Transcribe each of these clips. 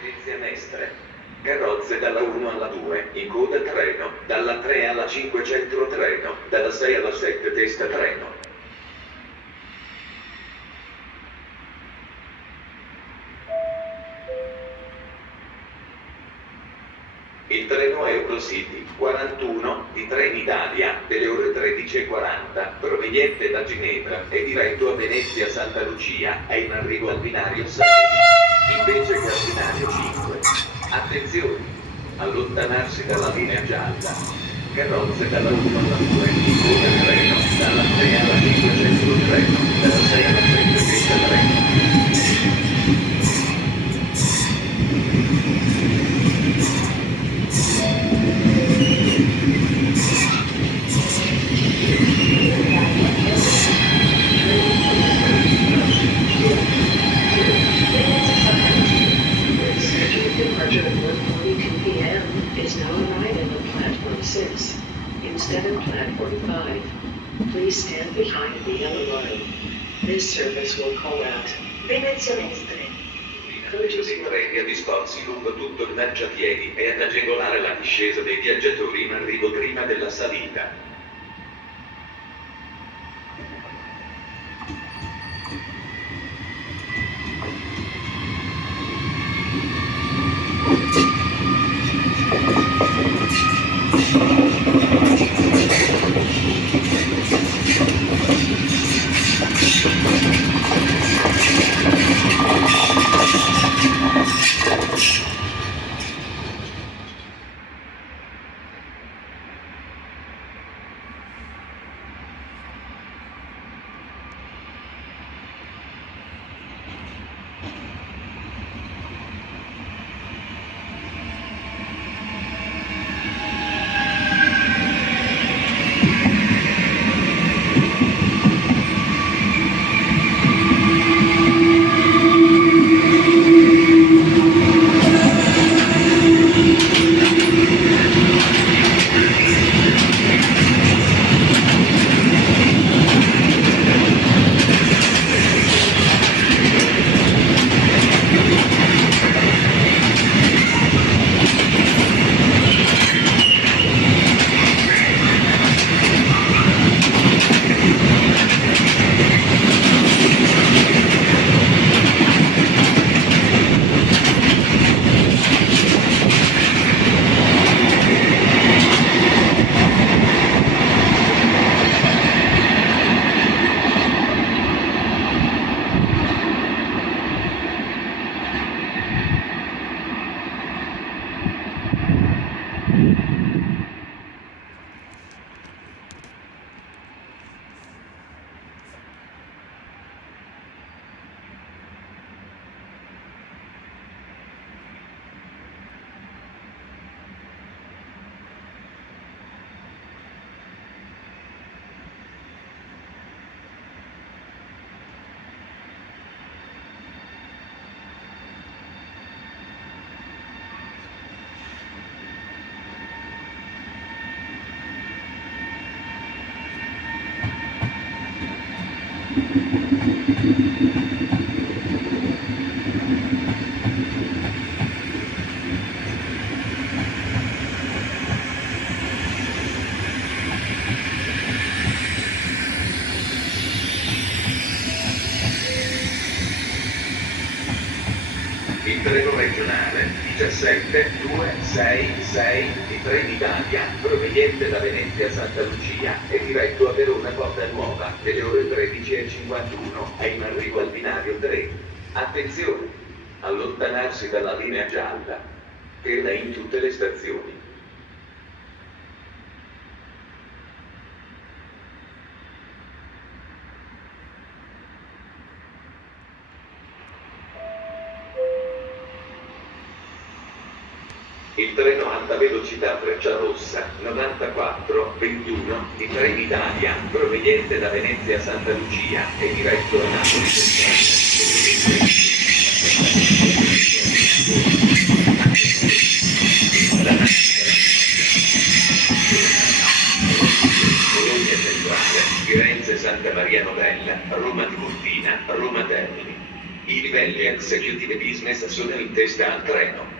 Venezia Mestre. Carrozze dalla 1 alla 2, in coda treno, dalla 3 alla 5 centro treno, dalla 6 alla 7 testa treno. Il treno Eurocity 41 di Trenitalia delle ore 13:40, proveniente da Ginevra e diretto a Venezia Santa Lucia, è in arrivo al binario 6. Invece che al binario 5. Attenzione! Allontanarsi dalla linea gialla. Carrozze dalla 1 alla 2, in coda treno, dalla 3 alla 5 centro treno, dalla 6 alla 7 testa treno. Departure at 1:42 p.m. is now arriving on platform 6 instead of platform 5. Please stand behind the yellow line. This service will call out Venezia Mestre. Di treni disposti lungo tutto il marciapiedi e ad agevolare la discesa dei viaggiatori in arrivo prima della salita. Il treno regionale 17266 di Trenitalia, proveniente da Venezia Santa Lucia e diretto a Verona Porta Nuova, delle ore 13:51, è in arrivo al binario del treno. Attenzione! Allontanarsi dalla linea gialla. Ferma in tutte le stazioni. Il treno a alta velocità Frecciarossa 94-21 di Trenitalia, proveniente da Venezia Santa Lucia e diretto a Napoli Bologna Centrale, Firenze Santa Maria Novella, Roma Tiburtina, Roma Termini. I livelli Executive Business sono in testa al treno.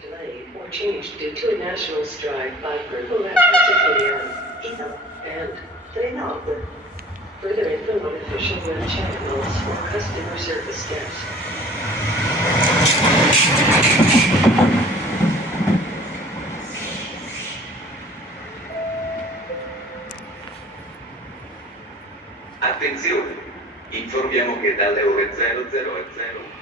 Delayed or changed due to a national strike by Purple at Pacific and Treno. Further info on official web channels or customer service desk. Attenzione! Informiamo che dalle ore 00:00